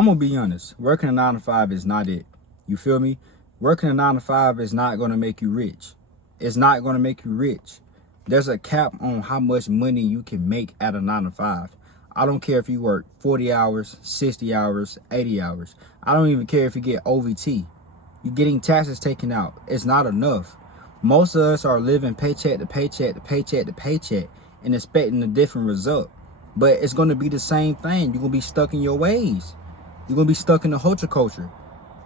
I'm gonna be honest. Working a 9 to 5 is not it. You feel me? Working a 9 to 5 is not gonna make you rich. It's not gonna make you rich. There's a cap on how much money you can make at a 9 to 5. I don't care if you work 40 hours, 60 hours, 80 hours. I don't even care if you get OVT. You're getting taxes taken out. It's not enough. Most of us are living paycheck to paycheck to paycheck to paycheck and expecting a different result. But it's going to be the same thing. You're going to be stuck in your ways. You're going to be stuck in the hustle culture.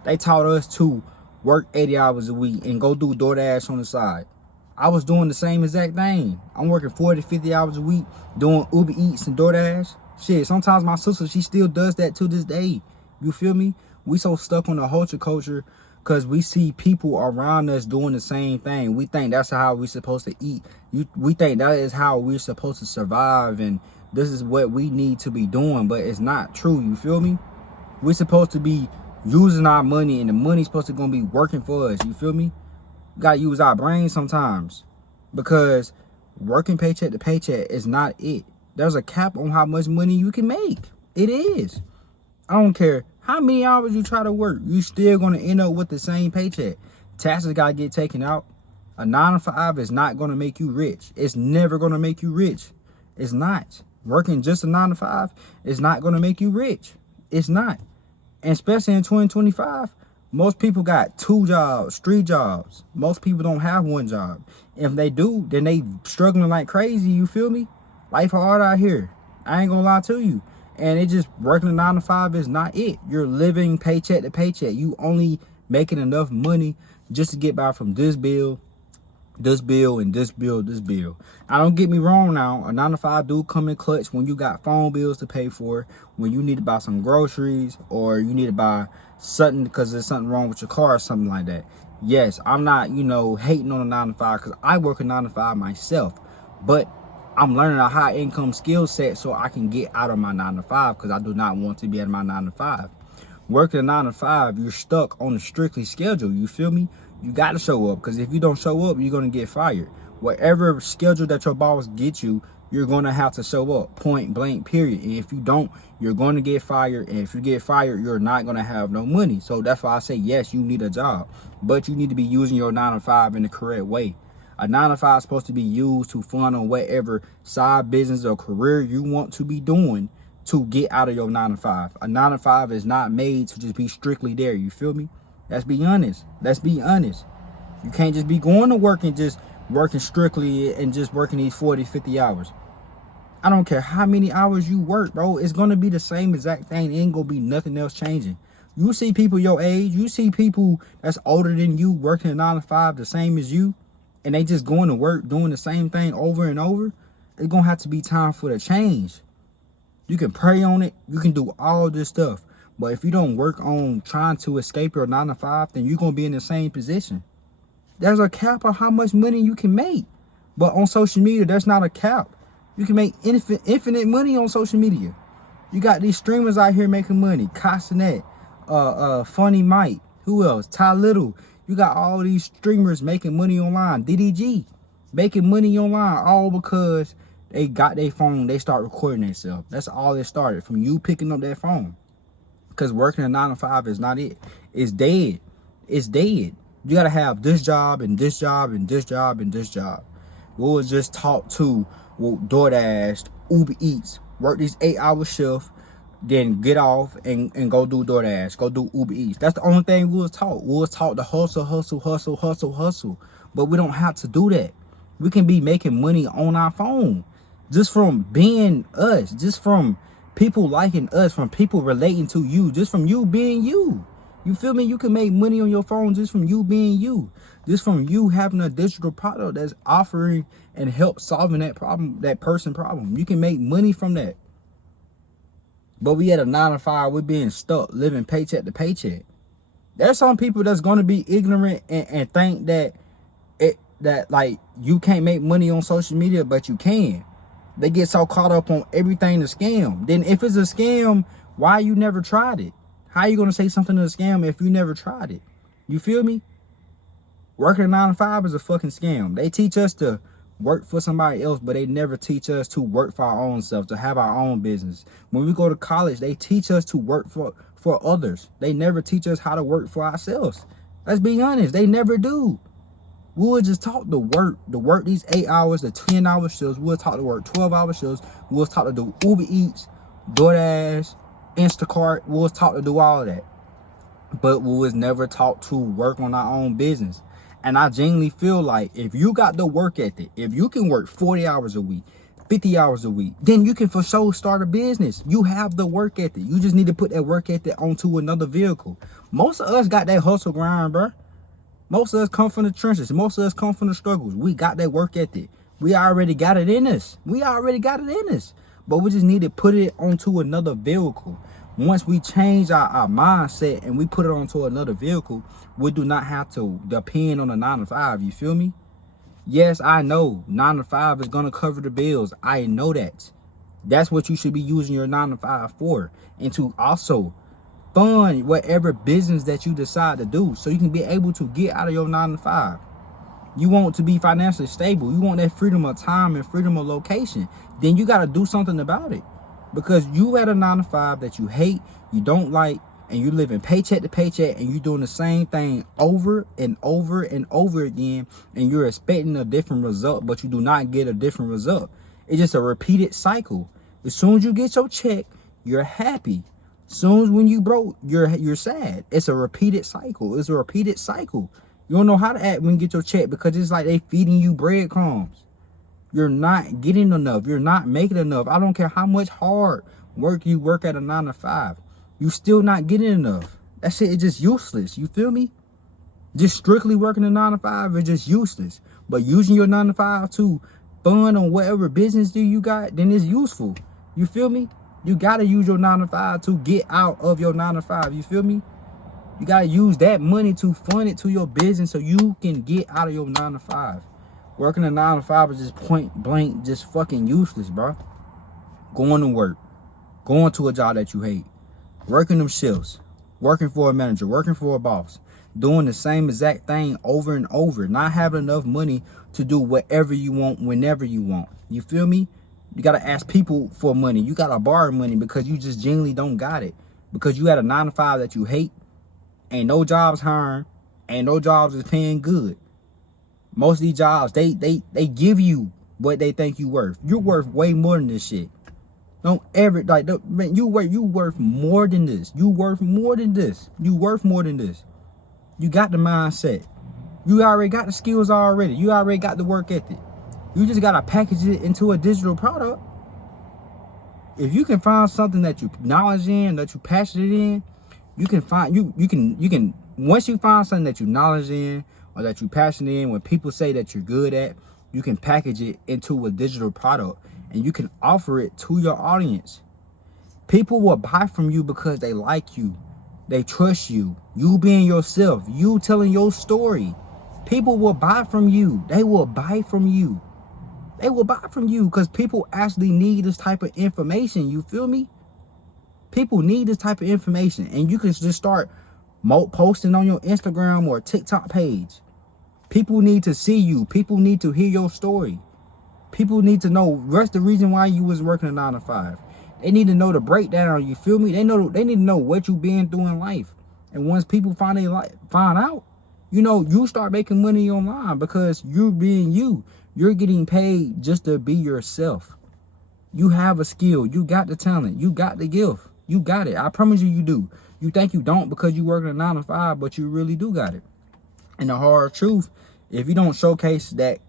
They taught us to work 80 hours a week and go do DoorDash on the side. I was doing the same exact thing. I'm working 40, 50 hours a week doing Uber Eats and DoorDash. Shit, sometimes my sister, she still does that to this day. You feel me? We so stuck on the hustle culture because we see people around us doing the same thing. We think that's how we're supposed to eat. We think that is how we're supposed to survive, and this is what we need to be doing, but it's not true. You feel me? We're supposed to be using our money, and the money's supposed to gonna be working for us. You feel me? We gotta use our brain sometimes, because working paycheck to paycheck is not it. There's a cap on how much money you can make. It is. I don't care how many hours you try to work, you still gonna end up with the same paycheck. Taxes gotta get taken out. A 9 to 5 is not gonna make you rich. It's never gonna make you rich. It's not. Working just a 9 to 5 is not gonna make you rich. It's not. And especially in 2025, most people got 2 jobs, 3 jobs. Most people don't have 1 job. If they do, then they struggling like crazy. You feel me? Life hard out here. I ain't gonna lie to you. And it just working a 9 to 5 is not it. You're living paycheck to paycheck. You only making enough money just to get by from this bill, this bill, and this bill, this bill. I don't get me wrong now. A 9 to 5 do come in clutch when you got phone bills to pay for, when you need to buy some groceries, or you need to buy something because there's something wrong with your car or something like that. Yes, I'm not, hating on a 9 to 5 because I work a 9 to 5 myself. But I'm learning a high income skill set so I can get out of my 9 to 5 because I do not want to be at my 9 to 5. Working a 9 to 5, you're stuck on a strictly schedule. You feel me? You got to show up, because if you don't show up, you're going to get fired. Whatever schedule that your boss gets you, you're going to have to show up, point blank, period. And if you don't, you're going to get fired. And if you get fired, you're not going to have no money. So that's why I say, yes, you need a job, but you need to be using your 9 to 5 in the correct way. A 9 to 5 is supposed to be used to fund on whatever side business or career you want to be doing to get out of your 9 to 5. A 9 to 5 is not made to just be strictly there. You feel me? Let's be honest. Let's be honest. You can't just be going to work and just working strictly and just working these 40, 50 hours. I don't care how many hours you work, bro. It's going to be the same exact thing. It ain't going to be nothing else changing. You see people your age. You see people that's older than you working a 9 to 5 the same as you, and they just going to work doing the same thing over and over. It's going to have to be time for the change. You can pray on it. You can do all this stuff. But if you don't work on trying to escape your 9 to 5, then you're going to be in the same position. There's a cap on how much money you can make. But on social media, there's not a cap. You can make infinite money on social media. You got these streamers out here making money. Castanet, Funny Mike, who else? Ty Little. You got all these streamers making money online. DDG making money online, all because they got their phone. They start recording themselves. That's all it started, from you picking up that phone. Because working a 9 to 5 is not it. It's dead. It's dead. You got to have this job and this job and this job and this job. We was just taught to DoorDash, Uber Eats, work these 8-hour shifts, then get off and go do DoorDash, go do Uber Eats. That's the only thing we was taught. We was taught to hustle, hustle, hustle, hustle, hustle. But we don't have to do that. We can be making money on our phone just from being us, just from people liking us, from people relating to you, just from you being you. You feel me? You can make money on your phone just from you being you. Just from you having a digital product that's offering and help solving that problem, that person problem. You can make money from that. But we at a 9 to 5, we're being stuck living paycheck to paycheck. There's some people that's going to be ignorant and think that like you can't make money on social media, but you can. They get so caught up on everything to scam. Then if it's a scam, why you never tried it? How you going to say something to a scam if you never tried it? You feel me? Working a 9 to 5 is a fucking scam. They teach us to work for somebody else, but they never teach us to work for our own self, to have our own business. When we go to college, they teach us to work for for others. They never teach us how to work for ourselves. Let's be honest, they never do. We were just taught to work these 8 hours, the 10-hour shifts. We were taught to work 12-hour shifts. We was taught to do Uber Eats, DoorDash, Instacart. We was taught to do all of that. But we was never taught to work on our own business. And I genuinely feel like if you got the work ethic, if you can work 40 hours a week, 50 hours a week, then you can for sure start a business. You have the work ethic. You just need to put that work ethic onto another vehicle. Most of us got that hustle grind, bro. Most of us come from the trenches. Most of us come from the struggles. We got that work ethic. We already got it in us. But we just need to put it onto another vehicle. Once we change our mindset and we put it onto another vehicle, we do not have to depend on a 9 to 5. You feel me? Yes, I know 9 to 5 is going to cover the bills. I know that. That's what you should be using your 9 to 5 for. And to also fund whatever business that you decide to do so you can be able to get out of your 9 to 5. You want to be financially stable. You want that freedom of time and freedom of location. Then you got to do something about it. Because you at a 9 to 5 that you hate, you don't like, and you living paycheck to paycheck, and you're doing the same thing over and over and over again, and you're expecting a different result, but you do not get a different result. It's just a repeated cycle. As soon as you get your check, you're happy. As soon as when you broke, you're sad. It's a repeated cycle. It's a repeated cycle. You don't know how to act when you get your check because it's like they feeding you breadcrumbs. You're not getting enough. You're not making enough. I don't care how much hard work you work at a 9 to 5. You still not getting enough. That shit is just useless. You feel me? Just strictly working a 9 to 5 is just useless. But using your 9 to 5 to fund on whatever business do you got, then it's useful. You feel me? You got to use your 9 to 5 to get out of your 9 to 5. You feel me? You got to use that money to fund it to your business so you can get out of your 9 to 5. Working a 9 to 5 is just point blank, just fucking useless, bro. Going to work. Going to a job that you hate. Working them shifts. Working for a manager. Working for a boss. Doing the same exact thing over and over. Not having enough money to do whatever you want, whenever you want. You feel me? You got to ask people for money. You got to borrow money because you just genuinely don't got it. Because you had a 9 to 5 that you hate. Ain't no jobs hiring. Ain't no jobs is paying good. Most of these jobs, they give you what they think you worth. You're worth way more than this shit. Don't ever man, you worth more than this. You worth more than this. You worth more than this. You got the mindset. You already got the skills already. You already got the work ethic. You just gotta package it into a digital product. If you can find something that you knowledge in, that you passionate in, you can find you can once you find something that you knowledge in or that you passionate in, when people say that you're good at, you can package it into a digital product and you can offer it to your audience. People will buy from you because they like you. They trust you. You being yourself. You telling your story. People will buy from you. They will buy from you. They will buy from you because people actually need this type of information. You feel me? People need this type of information. And you can just start posting on your Instagram or TikTok page. People need to see you. People need to hear your story. People need to know that's the reason why you was working a 9 to 5. They need to know the breakdown. You feel me? They need to know what you been through in life. And once people find out, you know, you start making money online because you're being you. You're getting paid just to be yourself. You have a skill. You got the talent. You got the gift. You got it. I promise you, you do. You think you don't because you work a 9 to 5, but you really do got it. And the hard truth, if you don't showcase that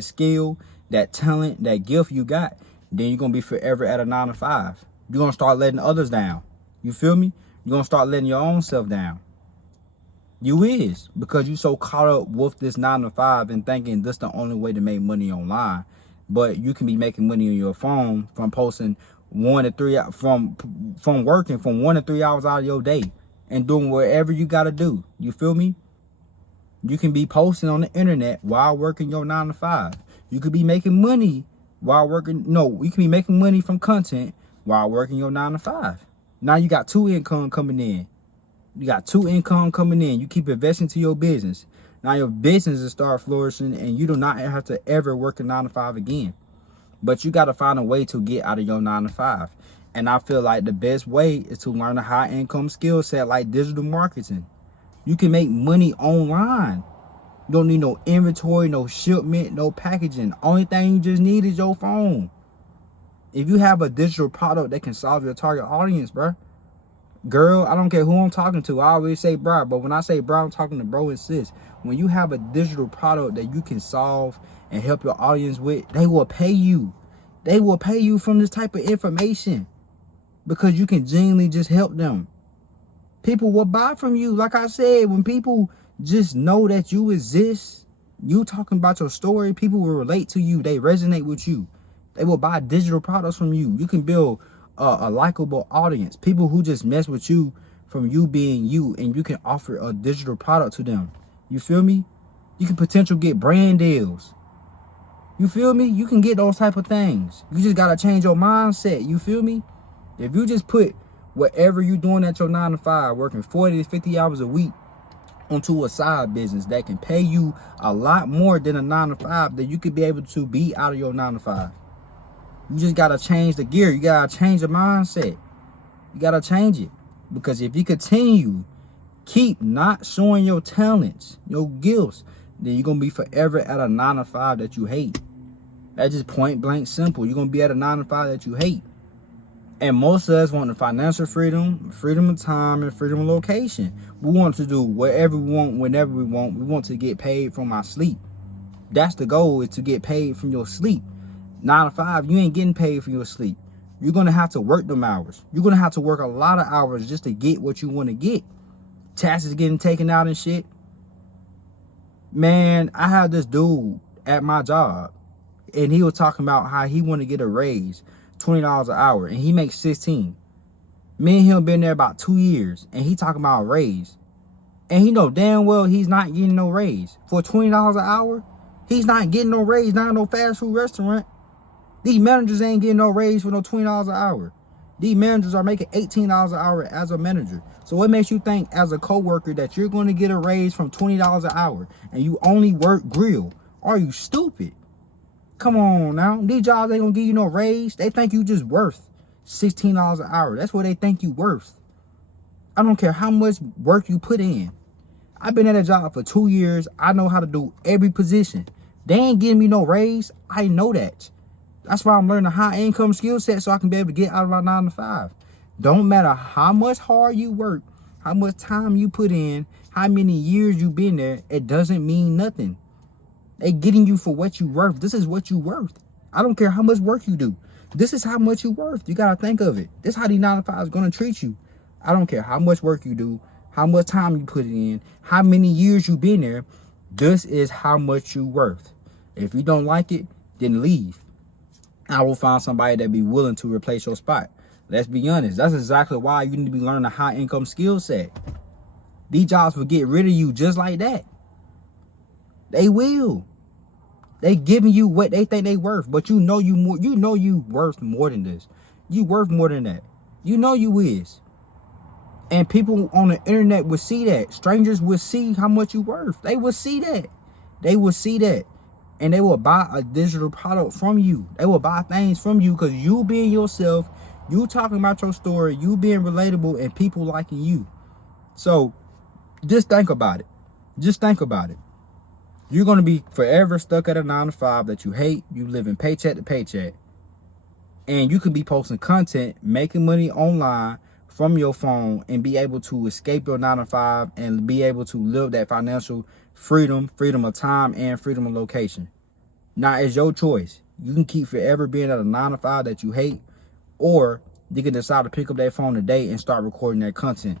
skill, that talent, that gift you got, then you're going to be forever at a 9 to 5. You're going to start letting others down. You feel me? You're going to start letting your own self down. You is. Because you so caught up with this 9 to 5 and thinking this the only way to make money online. But you can be making money on your phone from posting 1 to 3, from working from 1 to 3 hours out of your day and doing whatever you got to do. You feel me? You can be posting on the internet while working your 9 to 5. You could be making money while working. No, you can be making money from content while working your 9 to 5. Now you got 2 income coming in. You got 2 income coming in. You keep investing to your business. Now your business will start flourishing and you do not have to ever work a 9 to 5 again. But you got to find a way to get out of your 9 to 5. And I feel like the best way is to learn a high income skill set like digital marketing. You can make money online. You don't need no inventory, no shipment, no packaging. Only thing you just need is your phone. If you have a digital product that can solve your target audience, bro. Girl, I don't care who I'm talking to. I always say bro, but when I say bro, I'm talking to bro and sis. When you have a digital product that you can solve and help your audience with, they will pay you. They will pay you from this type of information because you can genuinely just help them. People will buy from you. Like I said, when people just know that you exist, you talking about your story, people will relate to you. They resonate with you. They will buy digital products from you. You can build a likable audience. People who just mess with you from you being you, and you can offer a digital product to them. You feel me? You can potentially get brand deals. You feel me? You can get those type of things. You just got to change your mindset. You feel me? If you just put whatever you're doing at your 9 to 5, working 40 to 50 hours a week onto a side business that can pay you a lot more than a 9 to 5, then you could be able to be out of your 9 to 5. You just got to change the gear. You got to change the mindset. You got to change it. Because if you continue, keep not showing your talents, your gifts, then you're going to be forever at a 9 to 5 that you hate. That's just point blank simple. You're going to be at a 9 to 5 that you hate. And most of us want the financial freedom, freedom of time, and freedom of location. We want to do whatever we want, whenever we want. We want to get paid from our sleep. That's the goal, is to get paid from your sleep. 9 to 5, you ain't getting paid for your sleep. You're going to have to work them hours. You're going to have to work a lot of hours just to get what you want to get. Taxes getting taken out and shit. Man, I had this dude at my job, and he was talking about how he want to get a raise, $20 an hour, and he makes 16. Me and him been there about 2 years, and he talking about a raise. And he know damn well he's not getting no raise. For $20 an hour, he's not getting no raise, not no fast food restaurant. These managers ain't getting no raise for no $20 an hour. These managers are making $18 an hour as a manager. So what makes you think as a coworker that you're going to get a raise from $20 an hour and you only work grill? Are you stupid? Come on now. These jobs ain't going to give you no raise. They think you just worth $16 an hour. That's what they think you worth. I don't care how much work you put in. I've been at a job for 2 years. I know how to do every position. They ain't giving me no raise. I know that. That's why I'm learning a high income skill set so I can be able to get out of my 9 to 5. Don't matter how much hard you work, how much time you put in, how many years you've been there, it doesn't mean nothing. They getting you for what you worth. This is what you worth. I don't care how much work you do. This is how much you worth. You got to think of it. This is how these 9 to 5 is going to treat you. I don't care how much work you do, how much time you put in, how many years you've been there. This is how much you worth. If you don't like it, then leave. I will find somebody that be willing to replace your spot. Let's be honest. That's exactly why you need to be learning a high income skill set. These jobs will get rid of you just like that. They will. They giving you what they think they worth, but you know you worth more than this. You worth more than that. You know you is. And people on the internet will see that. Strangers will see how much you worth. They will see that. They will see that. And they will buy a digital product from you. They will buy things from you because you being yourself, you talking about your story, you being relatable, and people liking you. So just think about it. Just think about it. You're going to be forever stuck at a 9 to 5 that you hate. You living paycheck to paycheck. And you could be posting content, making money online from your phone, and be able to escape your 9 to 5 and be able to live that financial freedom of time, and freedom of location. Now, it's your choice. You can keep forever being at a 9 to 5 that you hate, or you can decide to pick up that phone today and start recording that content.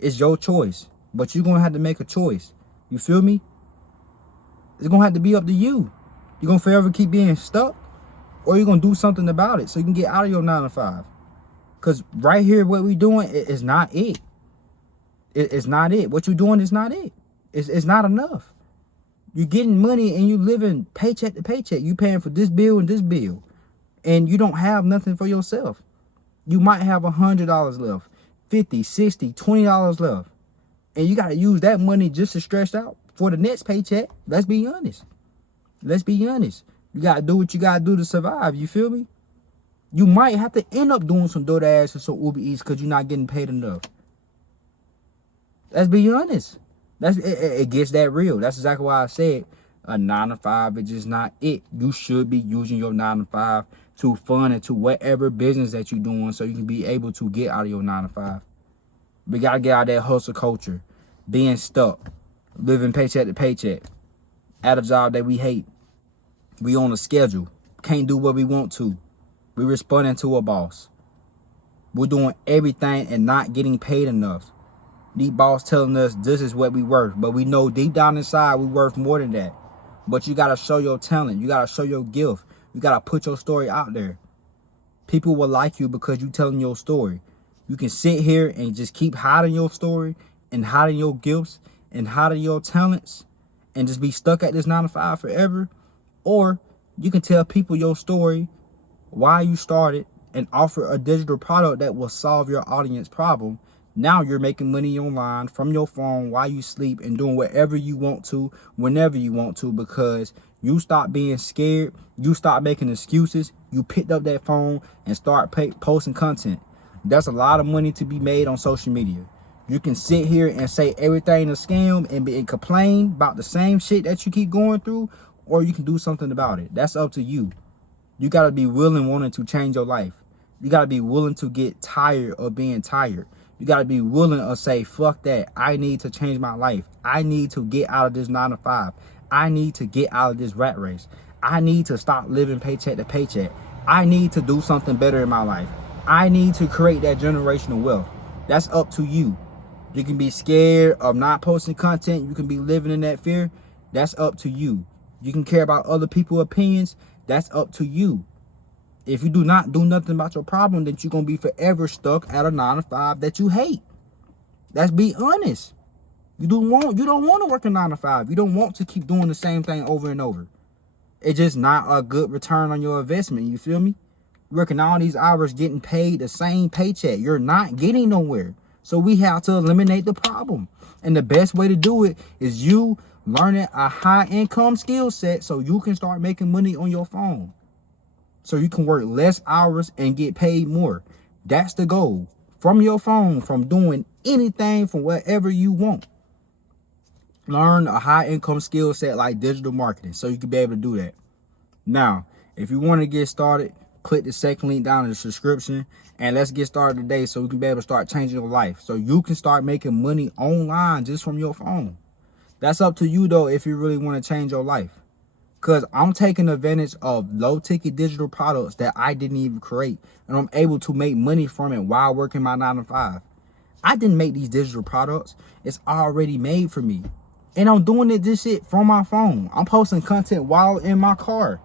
It's your choice, but you're going to have to make a choice. You feel me? It's going to have to be up to you. You're going to forever keep being stuck, or you're going to do something about it so you can get out of your 9 to 5. Because right here, what we're doing is not it. It's not it. What you're doing is not it. It's not enough. You're getting money and you living paycheck to paycheck. You paying for this bill and this bill. And you don't have nothing for yourself. You might have $100 left, $50, $60, $20 left. And you got to use that money just to stretch out for the next paycheck. Let's be honest. Let's be honest. You got to do what you got to do to survive. You feel me? You might have to end up doing some DoorDash or some Uber Eats because you're not getting paid enough. Let's be honest. It gets that real. That's exactly why I said a 9 to 5 is just not it. You should be using your 9 to 5 to fund into whatever business that you're doing so you can be able to get out of your 9 to 5. We got to get out of that hustle culture, being stuck, living paycheck to paycheck, at a job that we hate. We on a schedule, can't do what we want to. We responding to a boss. We're doing everything and not getting paid enough. The boss telling us this is what we worth, but we know deep down inside we worth more than that. But you gotta show your talent. You gotta show your gift. You gotta put your story out there. People will like you because you telling your story. You can sit here and just keep hiding your story and hiding your gifts and hiding your talents and just be stuck at this 9 to 5 forever. Or you can tell people your story, why you started, and offer a digital product that will solve your audience problem. Now you're making money online from your phone while you sleep and doing whatever you want to, whenever you want to, because you stop being scared. You stop making excuses. You picked up that phone and start posting content. There's a lot of money to be made on social media. You can sit here and say everything is a scam and complain about the same shit that you keep going through, or you can do something about it. That's up to you. You got to be willing, wanting to change your life. You got to be willing to get tired of being tired. You got to be willing to say, fuck that. I need to change my life. I need to get out of this 9 to 5. I need to get out of this rat race. I need to stop living paycheck to paycheck. I need to do something better in my life. I need to create that generational wealth. That's up to you. You can be scared of not posting content. You can be living in that fear. That's up to you. You can care about other people's opinions. That's up to you. If you do not do nothing about your problem, then you're going to be forever stuck at a 9 to 5 that you hate. Let's be honest. You don't want to work a 9 to 5. You don't want to keep doing the same thing over and over. It's just not a good return on your investment. You feel me? Working all these hours, getting paid the same paycheck. You're not getting nowhere. So we have to eliminate the problem. And the best way to do it is you learning a high income skill set so you can start making money on your phone. So you can work less hours and get paid more. That's the goal. From your phone, from doing anything, from whatever you want. Learn a high income skill set like digital marketing so you can be able to do that. Now, if you want to get started, click the second link down in the description and let's get started today so we can be able to start changing your life. So you can start making money online just from your phone. That's up to you though if you really want to change your life. Because I'm taking advantage of low-ticket digital products that I didn't even create. And I'm able to make money from it while working my 9 to 5. I didn't make these digital products. It's already made for me. And I'm doing this shit from my phone. I'm posting content while in my car.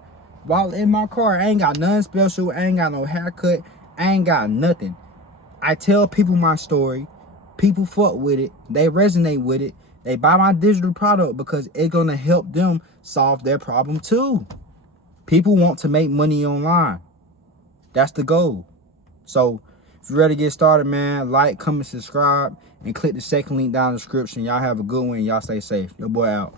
I ain't got nothing special. I ain't got no haircut. I ain't got nothing. I tell people my story. People fuck with it. They resonate with it. They buy my digital product because it's going to help them solve their problem too. People want to make money online. That's the goal. So if you're ready to get started, man, like, comment, subscribe, and click the second link down in the description. Y'all have a good one. Y'all stay safe. Your boy out.